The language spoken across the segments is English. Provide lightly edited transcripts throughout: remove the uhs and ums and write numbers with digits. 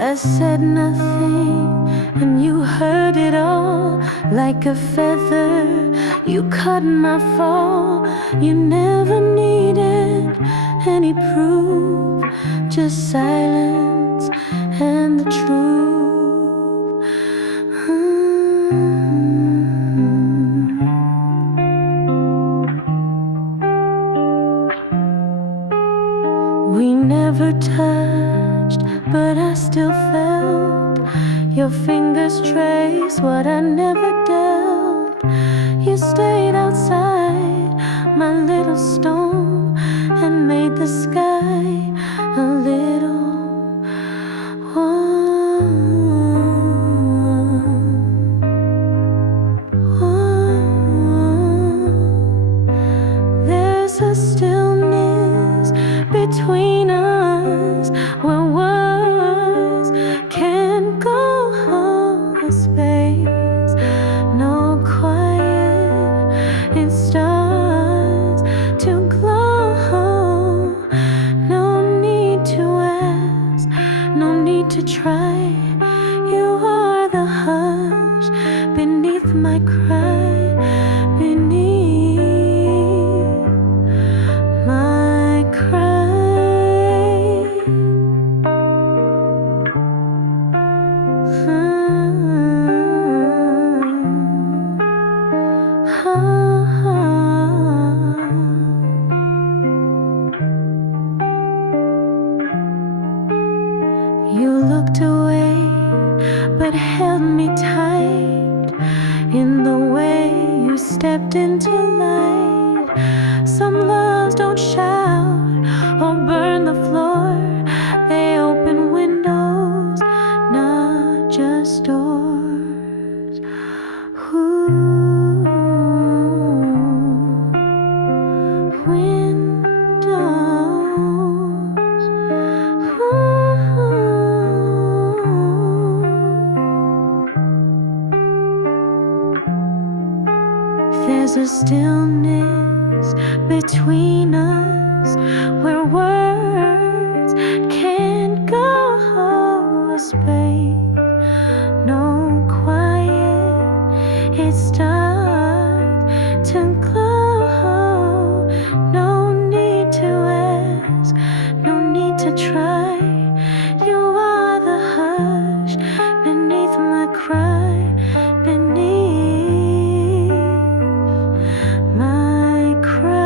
I said nothing, and you heard it all. Like a feather, you caught my fall. You never needed any proof, just silence and the truth. We never touched, but I still felt your fingers trace what I never dealt. You stayed outside my little storm and made the sky a little warm. There's a stillness between us where words can't go a space. No quiet, it starts to glow. No need to ask, no need to try. You are the hush beneath my cry, beneath my cry. You looked away, but held me tight in the way you stepped into light. Some loves don't shout or burn the floor, they open windows, not just doors. Windows. There's a stillness between us where words can't go a space. No quiet, it starts to glow. No need to ask, no need to try. You are the hush beneath my cry, beneath my cry.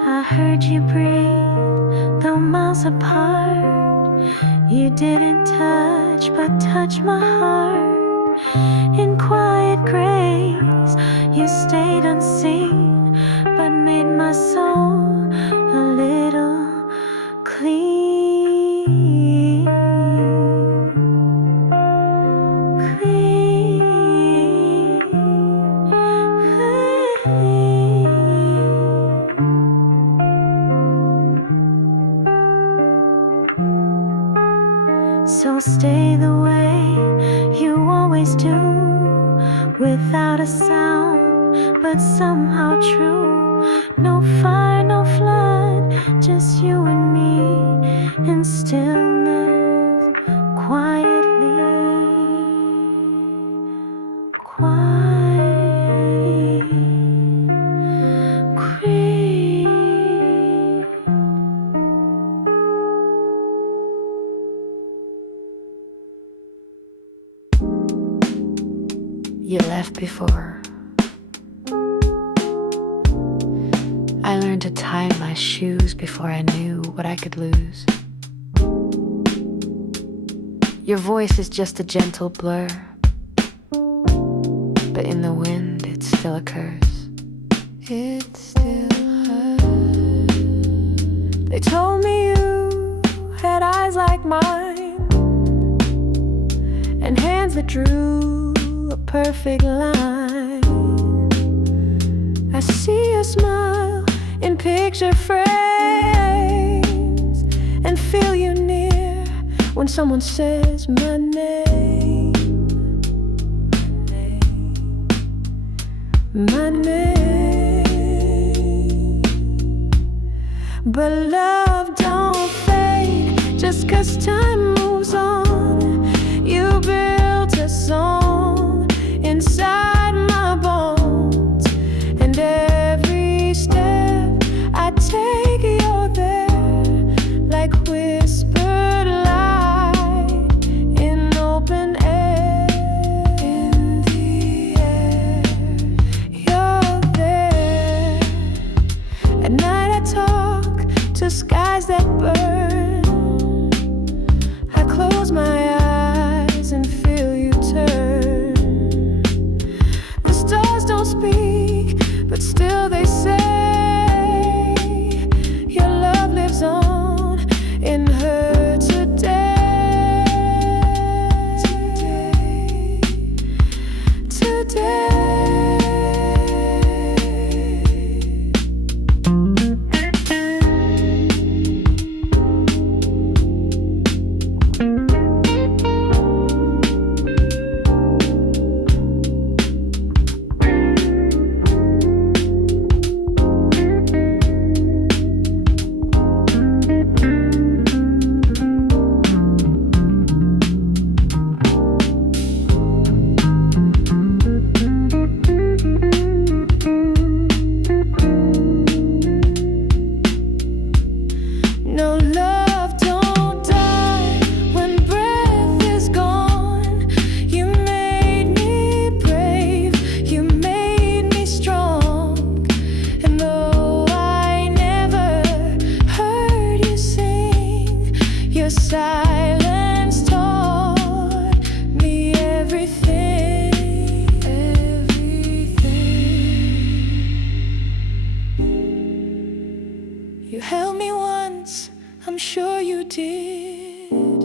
I heard you breathe, though miles apart. You didn't touch, but touched my heart. In quiet grace, you stayed unseen, but made my soul a little clean. So stay the way you always do, without a sound, but somehow true. No fire, no flood, just you and me in stillness, quietly, You left before I learned to tie my shoes, before I knew what I could lose. Your voice is just a gentle blur, but in the wind it still occurs. It still hurts. They told me you had eyes like mine and hands that drew a perfect line. I see your smile in picture frames, when someone says my name, my name. But love don't fade just 'cause time moves on. You built a song inside my bones, and every step I take, you're there, like whispered light in open air. In the air, you're there. At night I talk to skies that burn. I close my eyes and feel you turn. The stars don't speak, but still they say your love lives on in her today. Today. No, love don't die when breath is gone. You made me brave, you made me strong. And though I never heard you sing, your silence taught me everything, everything. You held me once, I'm sure you did,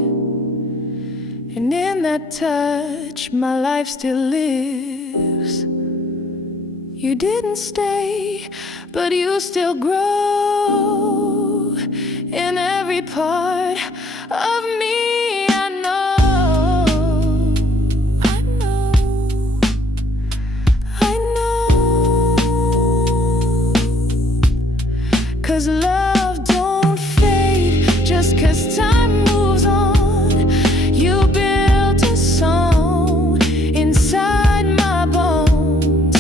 and in that touch my life still lives. You didn't stay, but you still grow in every part of me. I know, I know, I know. 'Cause love don't fade just 'cause time moves on. You built a song inside my bones,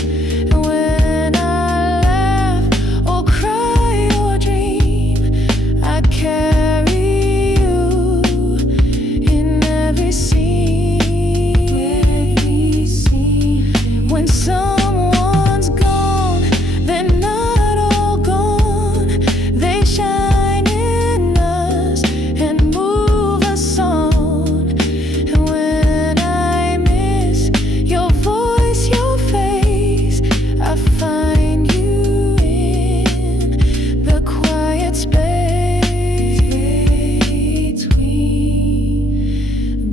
and when I laugh or cry or dream, I carry you in every scene. When someone's gone, they're not all gone. They shine in us and move us on. And when I miss your voice, your face, I find you in the quiet space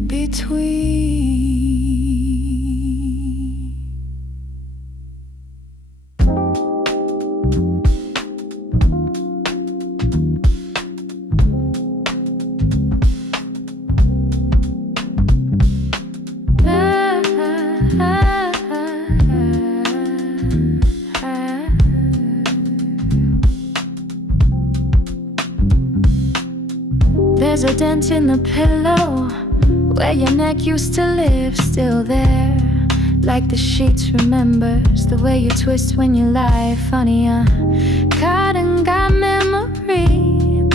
between. There's a dent in the pillow where your neck used to live, still there. Like the sheets remembers the way you twist when you lie. Funny, caught and got memory,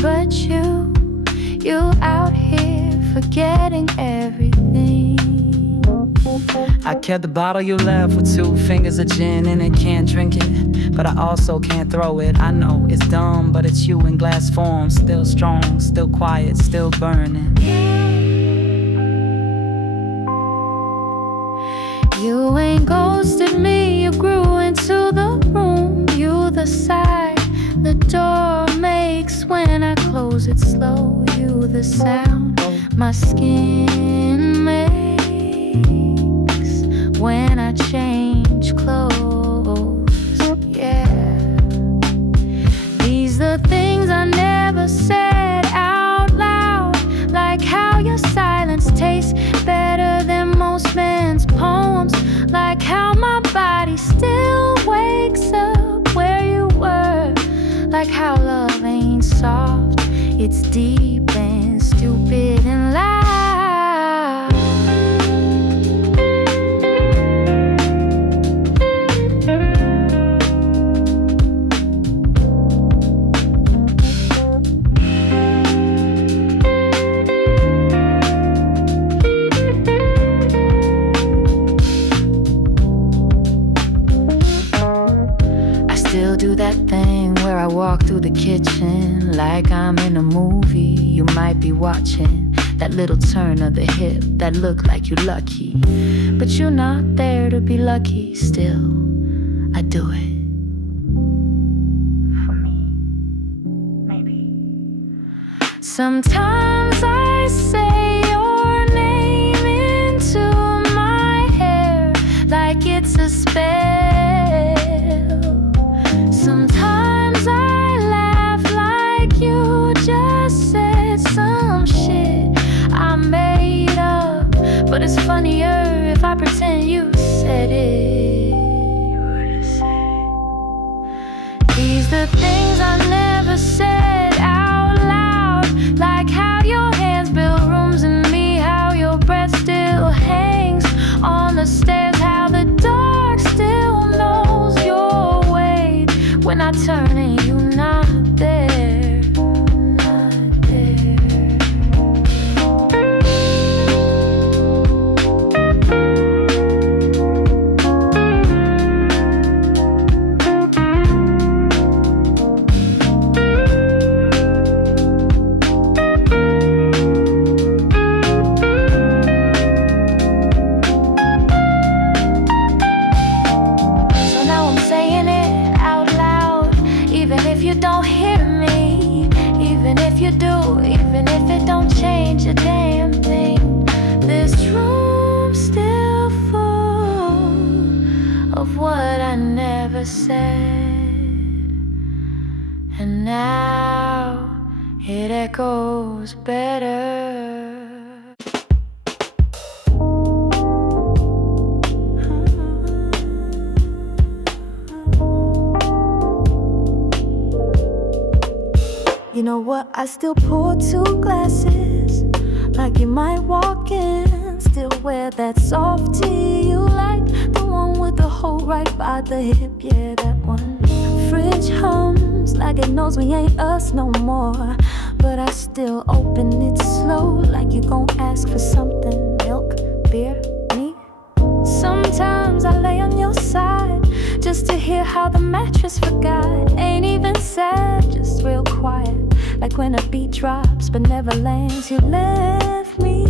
but you out here forgetting everything. I kept the bottle you left with 2 fingers of gin and it, can't drink it, but I also can't throw it. I know it's dumb, but it's you in glass form, still strong, still quiet, still burning. You ain't ghosted me, you grew into the room. You the sigh the door makes when I close it slow. You the sound my skin makes when I change clothes. Yeah, these the things I never said out loud, like how your side like how love ain't soft, it's deep and stupid and loud. Do that thing where I walk through the kitchen like I'm in a movie you might be watching. That little turn of the hip that look like you're lucky, but you're not there to be lucky. Still, I do it for me, maybe. Sometimes I say your name into my hair like it's a spell. Sometimes I laugh like you just said some shit I made up, but it's funnier if I pretend you said it. These the things I never said out loud, like how your hands build rooms in me, how your breath still hangs on the stairs, how the dark still knows your weight when I turn and you not there, not there. So now I'm saying it out loud, even if you don't hear me, even if you do, even if it don't change a damn thing. This room's still full of what I never said, and now it echoes better. You know what? I still pour 2 glasses like you might walk in. Still wear that soft tee you like, the one with the hole right by the hip. Yeah, that one. Fridge hums like it knows we ain't us no more, but I still open it slow like you gon' ask for something. Milk, beer, me. Sometimes I lay on your side just to hear how the mattress forgot. Ain't even sad, just real quiet, like when a beat drops but never lands. You left me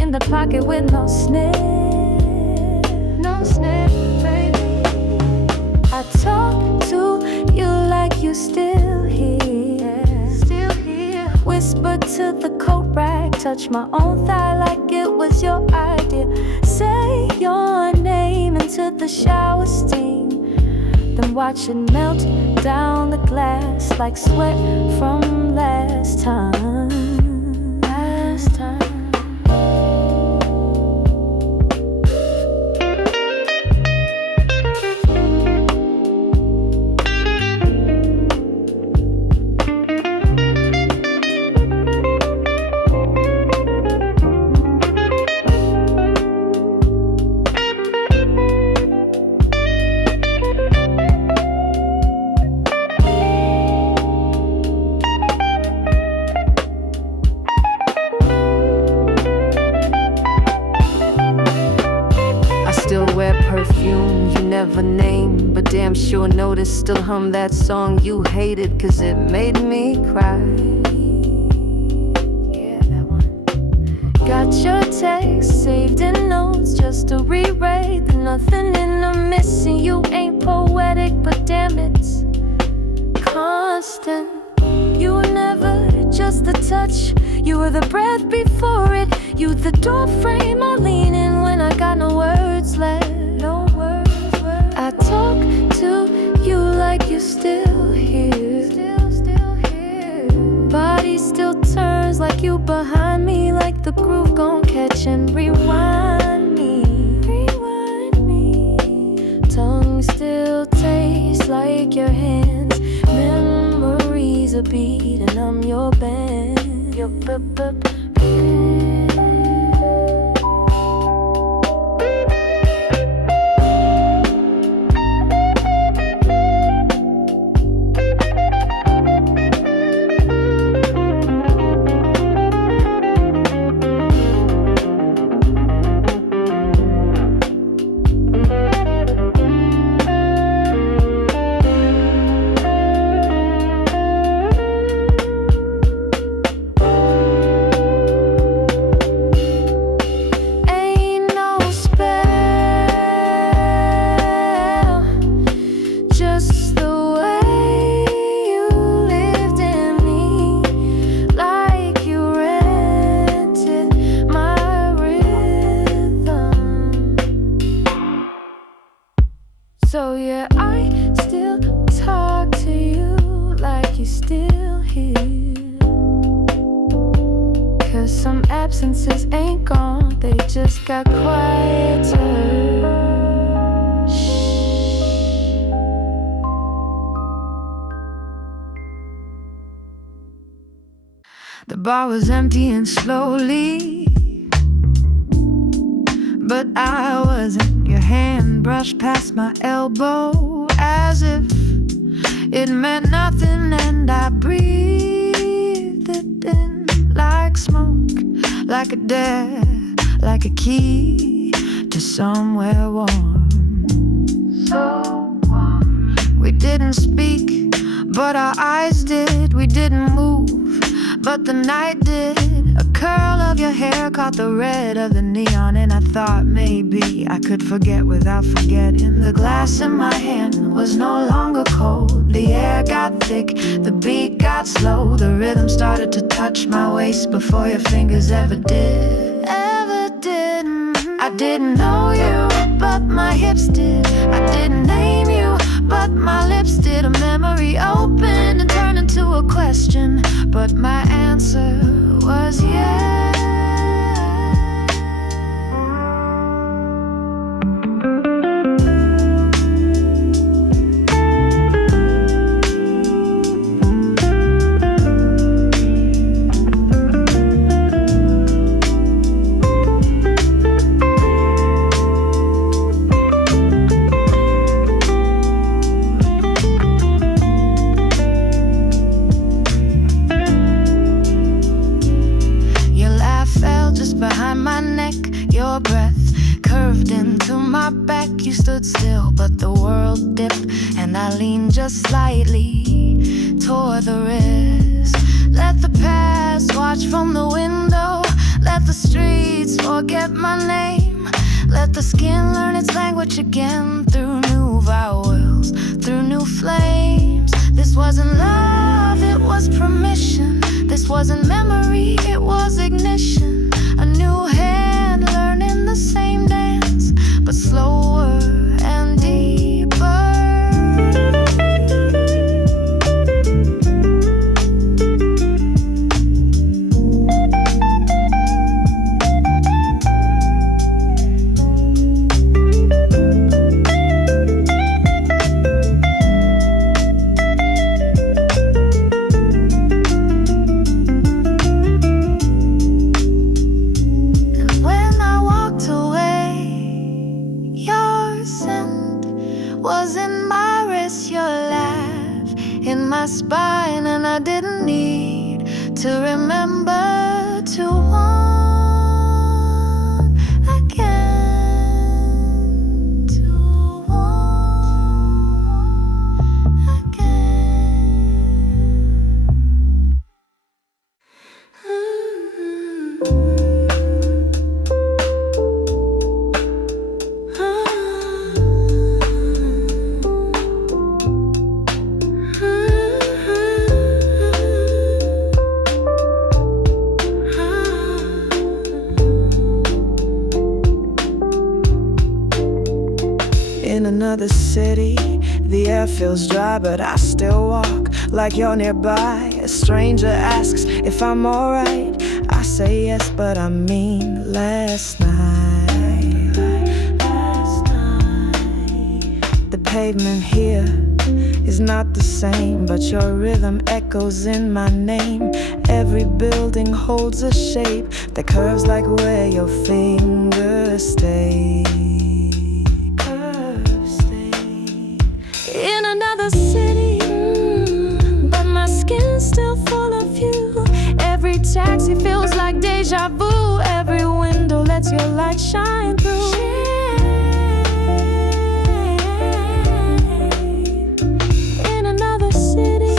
in the pocket with no snip, baby. I talk to you like you still here, whisper to the coat rack, touch my own thigh like it was your idea. Say your name into the shower steam, then watch it melt down the glass like sweat from last time. Damn sure noticed, still hum that song you hated, cause it made me cry. Yeah, that one. Got your text saved in notes just to re-rate. There's nothing in them missing. You ain't poetic, but damn it's constant. You were never just a touch, you were the breath before it. You the door frame I lean in when I got no words left. No words. I talk to you like you're still here. Still here. Body still turns like you behind me, like the groove gon' catch and rewind me. Tongue still tastes like the beat and I'm your band. Your So yeah, I still talk to you like you're still here. 'Cause some absences ain't gone, they just got quieter. The bar was emptying slowly, but I wasn't. Your hand brushed past my elbow as if it meant nothing, and I breathed it in like smoke, like a dare, like a key to somewhere warm. So warm. We didn't speak, but our eyes did. We didn't move, but the night did. A curl of your hair caught the red of the neon, and I thought maybe I could forget without forgetting. The glass in my hand was no longer cold. The air got thick, the beat got slow. The rhythm started to touch my waist before your fingers ever did. I didn't know you, but my hips did. I didn't name you, but my lips did. A memory opened and turned into a question, but my answer was yes. Behind my neck, your breath curved into my back. You stood still, but the world dipped, and I leaned just slightly toward the wrist. Let the past watch from the window. Let the streets forget my name. Let the skin learn its language again through new vowels, through new flames. This wasn't love, it was permission. This wasn't memory, it was ignition. A new hand learning the same dance, but slower and deeper. Was in my wrist, your laugh in my spine, and I didn't need to remember to want again, to want again. In another city, the air feels dry, but I still walk like you're nearby. A stranger asks if I'm alright. I say yes, but I mean last night. The pavement here is not the same, but your rhythm echoes in my name. Every building holds a shape that curves like where your fingers stay. In another city, but my skin's still full of you. Every taxi feels like deja vu. Every window lets your light shine through. In another city,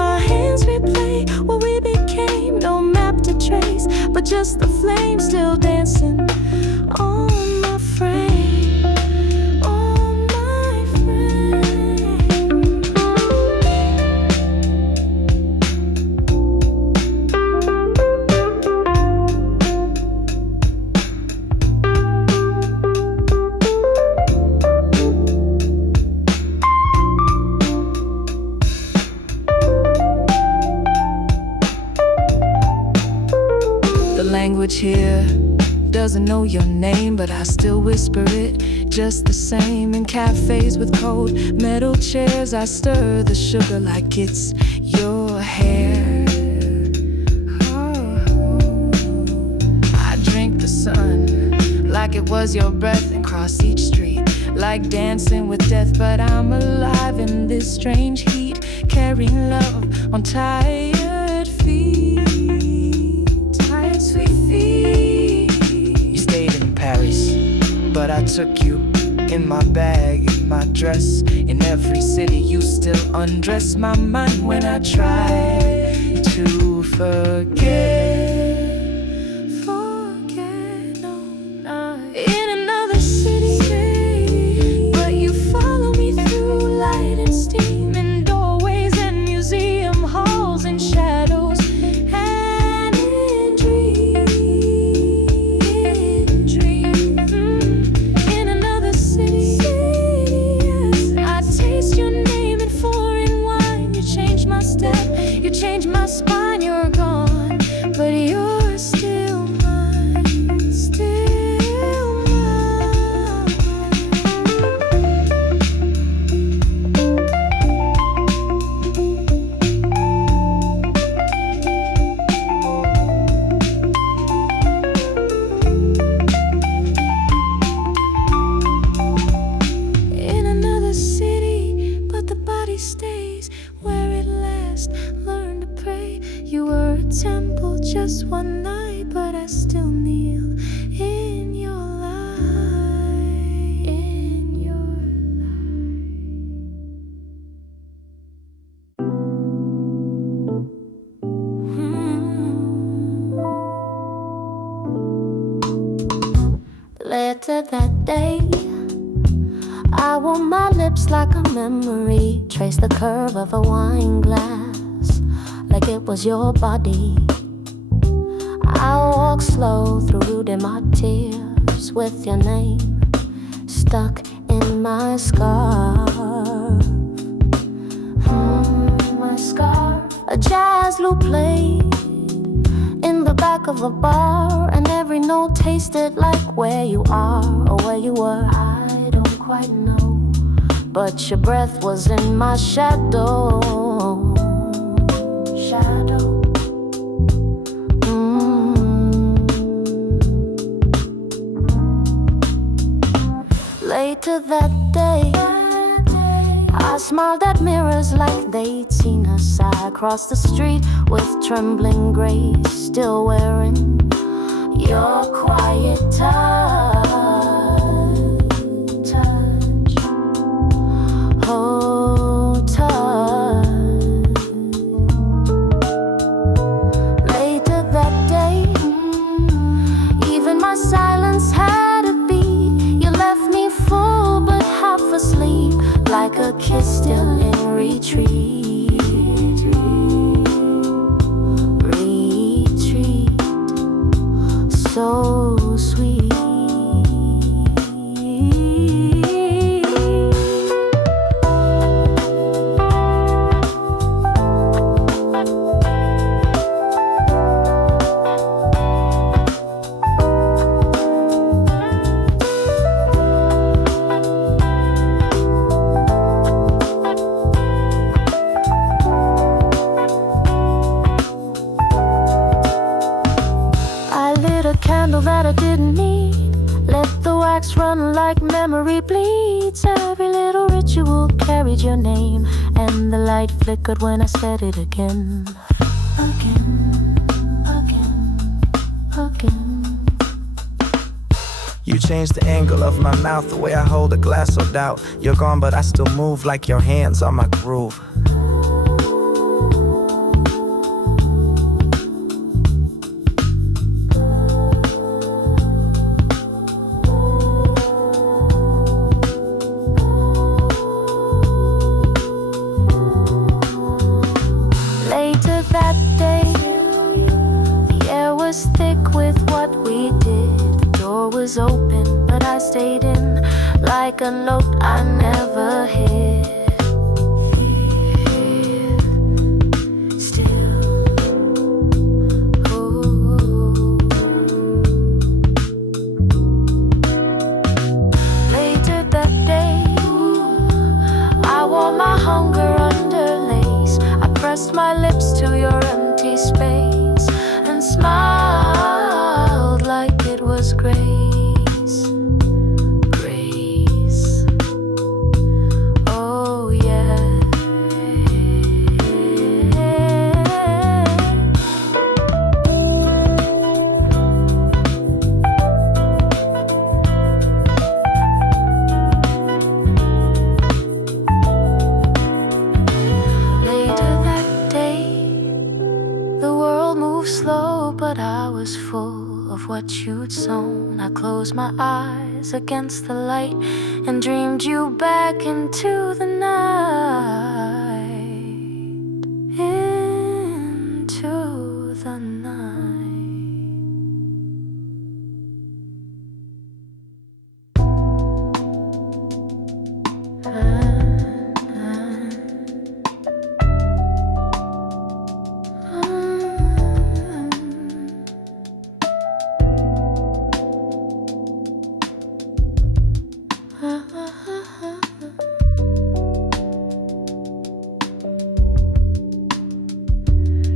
my hands replay what we became. No map to trace, but just the flame still dancing on my frame. Language here doesn't know your name, but I still whisper it just the same. In cafes with cold metal chairs, I stir the sugar like it's your hair. I drink the sun like it was your breath and cross each street like dancing with death. But I'm alive in this strange heat, carrying love on tired feet. You stayed in Paris, but I took you in my bag, in my dress. In every city you still undress my mind when I try to forget. No, in another city, but you follow me through light and steam, in doorways and museum halls and shadows. Change my spine, you're gone, but you're still mine, still mine. In another city, but the body stays where it last. Learn to pray. You were a temple just one night, but I still kneel in your light, in your light. Later that day, I warm my lips like a memory, trace the curve of a wine glass like it was your body. I walk slow through rooted my tears with your name stuck in my scarf. My scarf. A jazz loop played in the back of a bar, and every note tasted like where you are or where you were. I don't quite know, but your breath was in my shadow. Later that day, I smiled at mirrors like they'd seen us. I crossed the street with trembling grace, still wearing your quiet touch. Oh, touch. Later that day, even my silence had a beat. You left me full but half asleep, like a kiss still in retreat. Retreat, so sweet. like memory bleeds. Every little ritual carried your name, and the light flickered when I said it again. Again, again, again. You changed the angle of my mouth, the way I hold a glass of doubt. You're gone, but I still move like your hands on my groove. Later that day, the air was thick with what we did. The door was open, but I stayed in, like a note I never hid. Still, ooh. Later that day, I wore my hunger under lace. I pressed my lips to your empty space and smiled like it was grace. Grace. Oh yeah. Later that day, the world moved slow, but I was full of what you'd sown. I closed my eyes against the light and dreamed you back into the night. Into the night.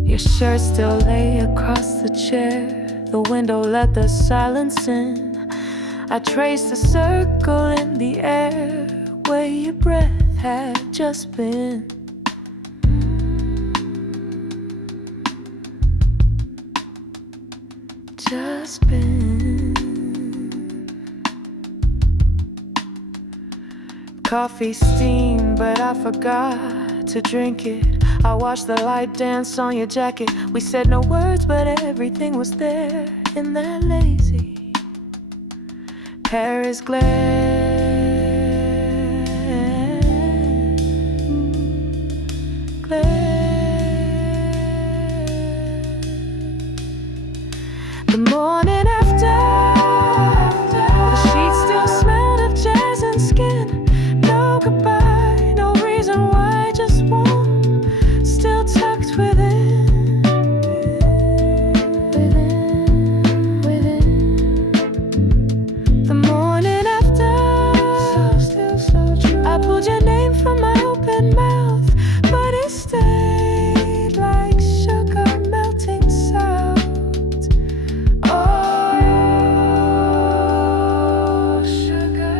Your shirt still lay across the chair. The window let the silence in. I traced a circle in the air where your breath had just been. Just been. Coffee steamed, but I forgot to drink it. I watched the light dance on your jacket. We said no words, but everything was there in that lazy Paris glare. The morning after, the sheets still smelled of jazz and skin. No goodbye, no reason why, just one still tucked within. The morning after, I pulled your name from my open mouth, but it stayed like sugar melting sound. Oh, sugar.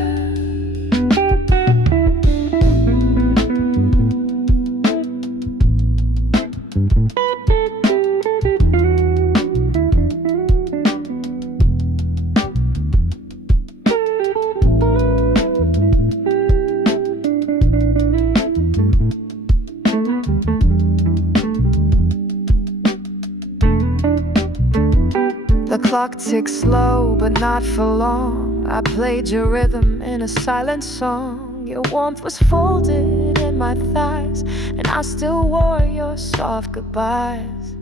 The clock ticks slow, but not for long. I played your rhythm in a silent song. Your warmth was folded in my thighs, and I still wore your soft goodbyes.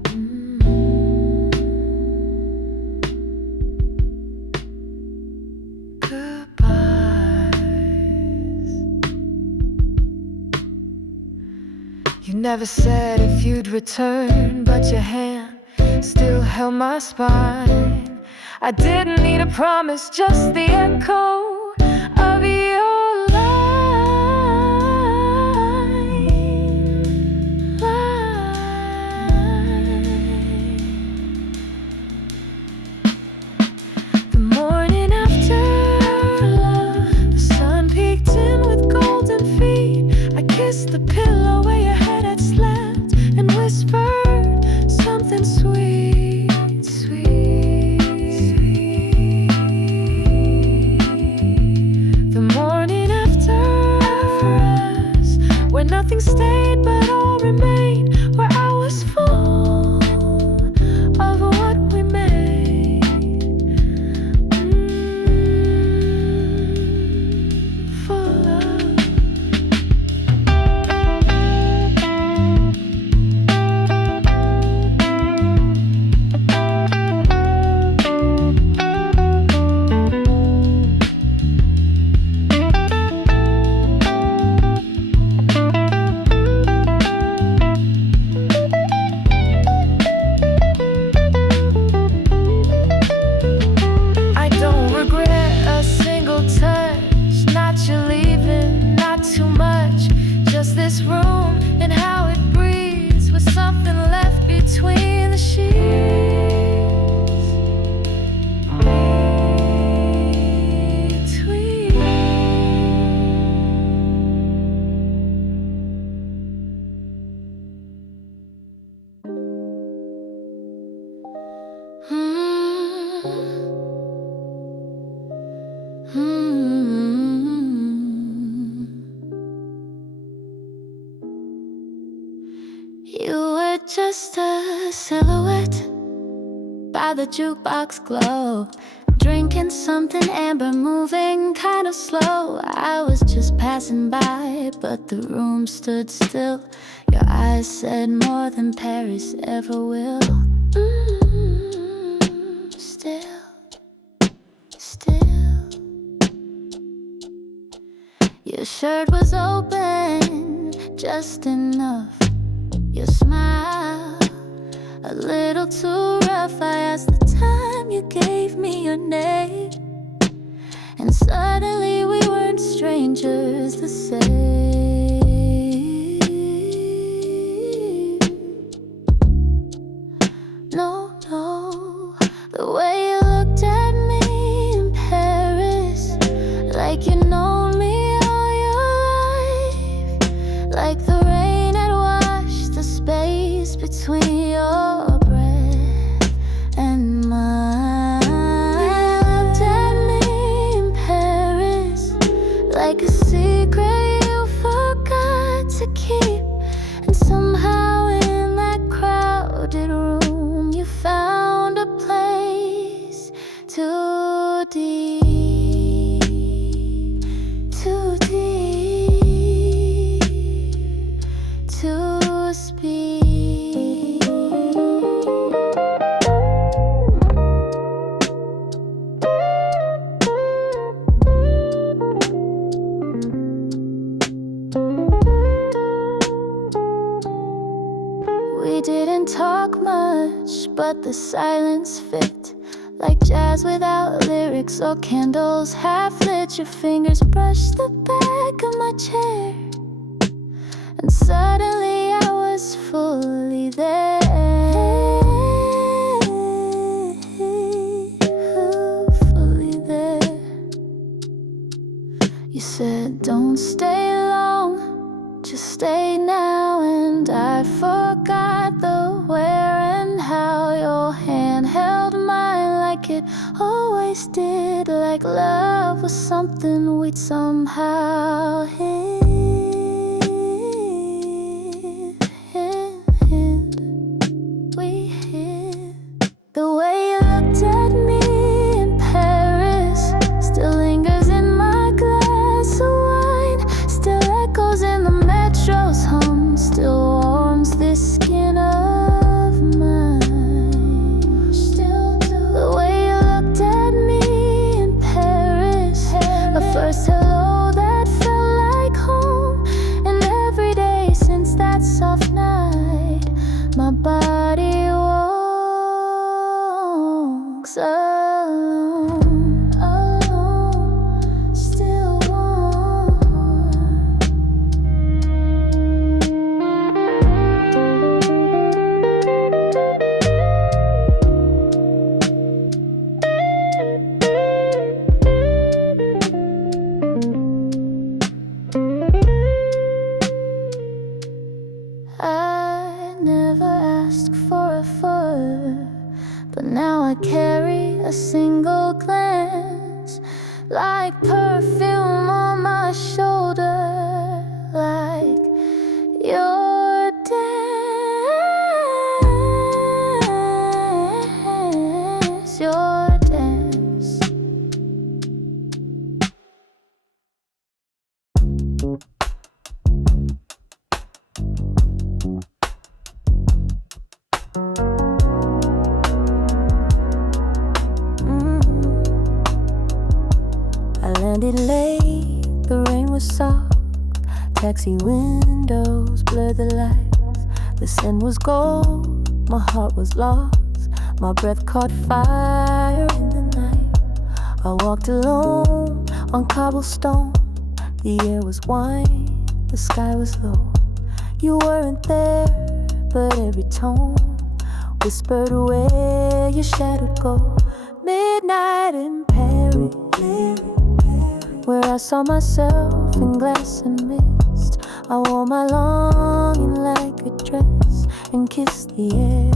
Goodbyes. You never said if you'd return, but your hand still held my spine. I didn't need a promise, just the echo of your line. The morning after love, You were just a silhouette by the jukebox glow, drinking something amber, moving kind of slow. I was just passing by, but the room stood still. Your eyes said more than Paris ever will. Still, still. Your shirt was open, just enough. Your smile, a little too rough. I asked the time, you gave me your name, and suddenly we weren't strangers the same. No, no, the way you looked at me in Paris, like you know me all your life, like the rain had washed the space between your breath and mine. You looked at me in Paris, like a secret you forgot to keep, and somehow in that crowded room you found a place too deep, too deep to speak. We didn't talk much, but the silence fit, like jazz without lyrics or candles half lit. Your fingers brushed the back of my chair, and suddenly I was fully there. Fully there. You said, don't stay long, just stay now. And I forgot the where and how. Your hand held mine like it always did, like love was something we'd somehow hid. We hid. The way you looked at me in Paris still lingers in my glass of wine, still echoes in the metro's hum, still warms this skin of mine. Still do. The way you looked at me in Paris, a first hello that felt like home, and every day since that soft night, my body walks alone, alone, still warm. I never asked for a fur, but now I carry a single glance, like perfume on my shoulder, like your dance, your dance. I landed late, the rain was soft, taxi windows blurred the lights. The sun was gold, my heart was lost, my breath caught fire in the night. I walked alone on cobblestone, the air was wine, the sky was low. You weren't there, but every tone whispered where your shadow go. Midnight in Paris, where I saw myself in glass and mist. I wore my longing like a dress and kissed the air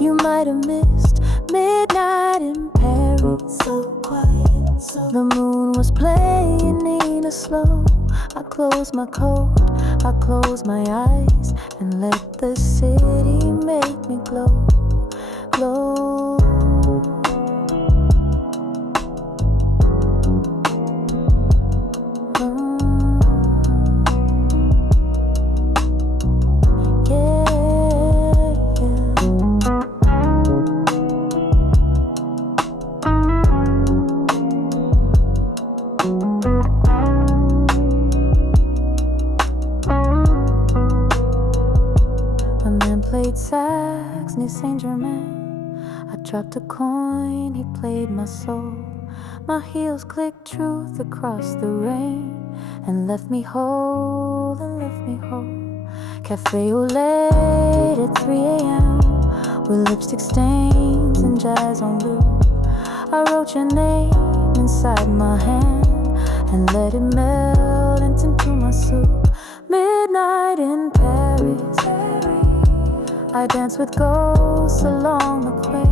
you might have missed. Midnight in Paris, so quiet, so the moon was playing Nina slow. I closed my coat, I closed my eyes, and let the city make me glow, glow. Sax near Saint Germain, I dropped a coin, he played my soul. My heels clicked truth across the rain, and left me whole, and left me whole. Cafe au lait at 3 a.m. with lipstick stains and jazz on loop. I wrote your name inside my hand and let it melt into my soup. Midnight in Paris, I danced with ghosts along the quay.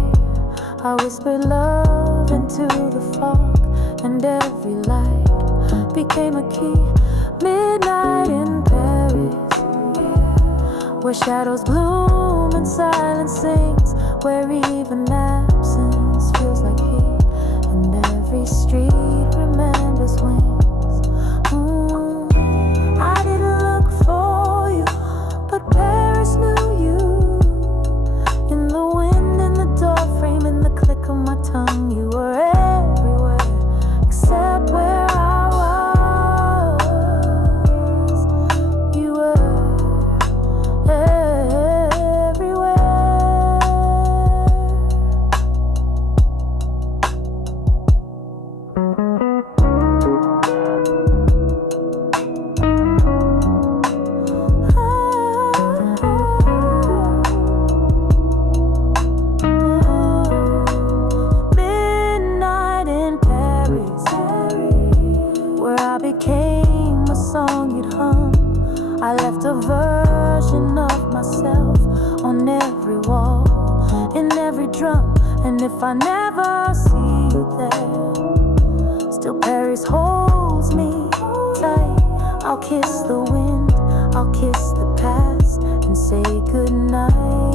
I whispered love into the fog, and every light became a key. Midnight in Paris, where shadows bloom and silence sings, where even absence feels like heat, and every street remembers wings. I didn't look for you, but Paris knew you. In the wind, in the doorframe, in the click of my tongue, you were everywhere except where I was. You were everywhere. Midnight in Paris, where I became a song you'd hum. I left a version of myself on every wall, in every drum. And if I never see you there, still Paris holds me tight. I'll kiss the wind, I'll kiss the past, and say goodnight.